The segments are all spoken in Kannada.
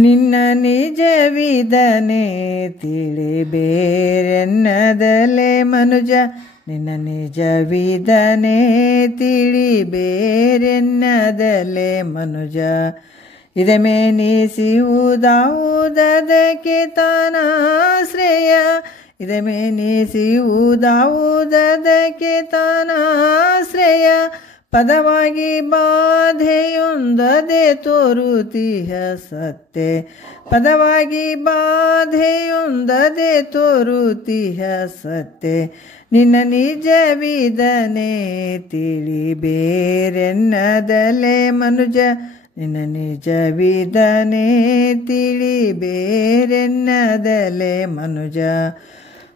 ನಿನ್ನ ನಿಜವಿದನೆ ತಿಳಿಬೇರೆನ್ನದಲೆ ಮನುಜ ನಿನ್ನ ನಿಜವಿದನೆ ತಿಳಿಬೇರೆನ್ನದಲೆ ಮನುಜ ಇದಮೆನಿಸಿವುದಾವುದಕ್ಕೆ ತಾನಾಶ್ರಯ ಇದಮೆನಿಸಿವುದಾವುದಕ್ಕೆ ತಾನಾಶ್ರಯ ಪದವಾಗಿ ಬಾಧೆಯೊಂದದೆ ತೋರುತಿಹ ಸತ್ಯ ಪದವಾಗಿ ಬಾಧೆಯೊಂದದೆ ತೋರುತಿಹ ಸತ್ಯ ನಿನ್ನ ನಿಜವಿದನೆ ತಿಳಿಬೇರೆನ್ನದಲೆ ಮನುಜ ನಿನ್ನ ನಿಜವಿದನೆ ತಿಳಿಬೇರೆನ್ನದಲೆ ಮನುಜ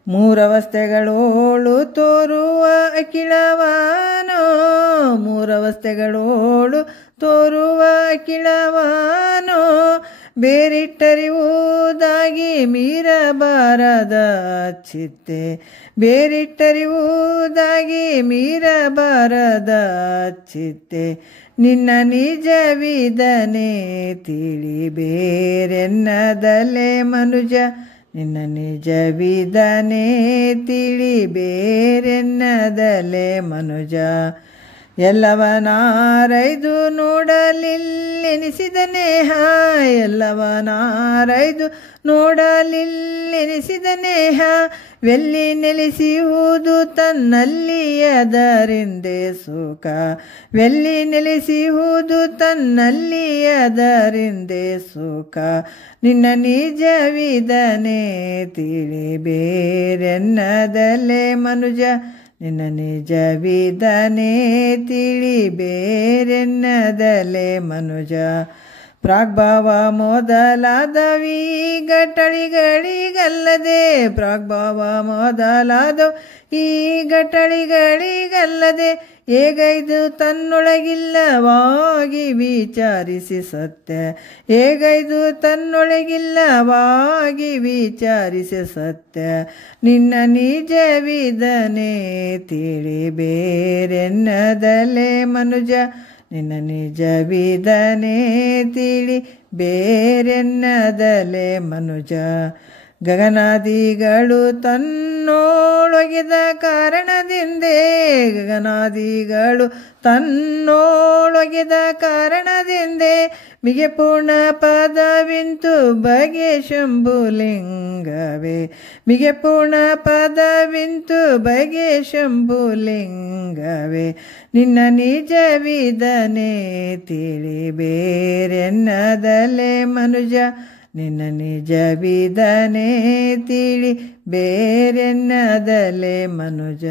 ಮೂರವಸ್ಥೆಗಳೋಳು ತೋರುವ ಅಖಿಳವಾನೋ ಮೂರವಸ್ಥೆಗಳೋಳು ತೋರುವ ಅಖಿಳವಾನೋ ಬೇರಿಟ್ಟರಿವುದಾಗಿ ಮೀರಬಾರದ ಚಿತ್ತೆ ಬೇರಿಟ್ಟರಿವುದಾಗಿ ಮೀರಬಾರದ ಚಿತ್ತೆ ನಿನ್ನ ನಿಜವಿದನೆ ತಿಳಿಬೇರೆನ್ನದಲೆ ಮನುಜ ನಿನ್ನ ನಿಜವಿದನೆ ತಿಳಿಬೇರೆನ್ನದಲೆ ಮನುಜ ಎಲ್ಲವನಾರೈದು ನೋಡಲಿಲ್ಲೆನಿಸಿದ ನೇಹ ಎಲ್ಲವನಾರೈದು ನೋಡಲಿಲ್ಲೆನಿಸಿದ ನೇಹ ವೆಲ್ಲಿ ನೆಲೆಸಿಹುದು ತನ್ನಲ್ಲಿಯದರಿಂದೆ ಸುಖ ವೆಲ್ಲಿ ನೆಲೆಸಿಹುದು ತನ್ನಲ್ಲಿಯದರಿಂದೆ ಸುಖ ನಿನ್ನ ನಿಜವಿದನೆ ತಿಳಿಬೇರೆನ್ನದಲೆ ಮನುಜ ನಿನ್ನ ನಿಜವಿದನೆ ತಿಳಿಬೇರೆನ್ನದಲೆ ಮನುಜ ಪ್ರಾಗ್ಭಾವ ಮೊದಲಾದವಿ ಘಟಳಿಗಳಿಗಲ್ಲದೆ ಪ್ರಾಗ್ಭಾವ ಮೊದಲಾದವು ಈ ಘಟಳಿಗಳಿಗಲ್ಲದೆ ಹೇಗೈದು ತನ್ನೊಳಗಿಲ್ಲವಾಗಿ ವಿಚಾರಿಸಿ ಸತ್ಯ ಹೇಗೈದು ತನ್ನೊಳಗಿಲ್ಲವಾಗಿ ವಿಚಾರಿಸಿ ಸತ್ಯ ನಿನ್ನ ನಿಜವಿದನೆ ತಿಳಿಬೇರೆನ್ನದಲೆ ಮನುಜ ನಿನ್ನ ನಿಜವಿದನೆ ತಿಳಿಬೇರೆನ್ನದಲೆ ಮನುಜ ಗಗನಾದಿಗಳು ತನ್ನೋಳೊಗೆದ ಕಾರಣದಿಂದೇ ಗಗನಾದಿಗಳು ತನ್ನೋಳೊಗೆದ ಕಾರಣದಿಂದೇ ಮಿಗೆ ಪೂರ್ಣ ಪದವಿಂತು ಬಗೆ ಶಂಭುಲಿಂಗವೇ ಮಿಗೆ ಪೂರ್ಣ ಪದವಿಂತು ಬಗೆ ಶಂಭುಲಿಂಗವೇ ನಿನ್ನ ನಿಜವಿದನೆ ತಿಳಿಬೇರೆನ್ನದಲೆ ಮನುಜ ನಿನ್ನ ನಿಜವಿದನೆ ತಿಳಿಬೇರೆನ್ನದಲೆ ಮನುಜ.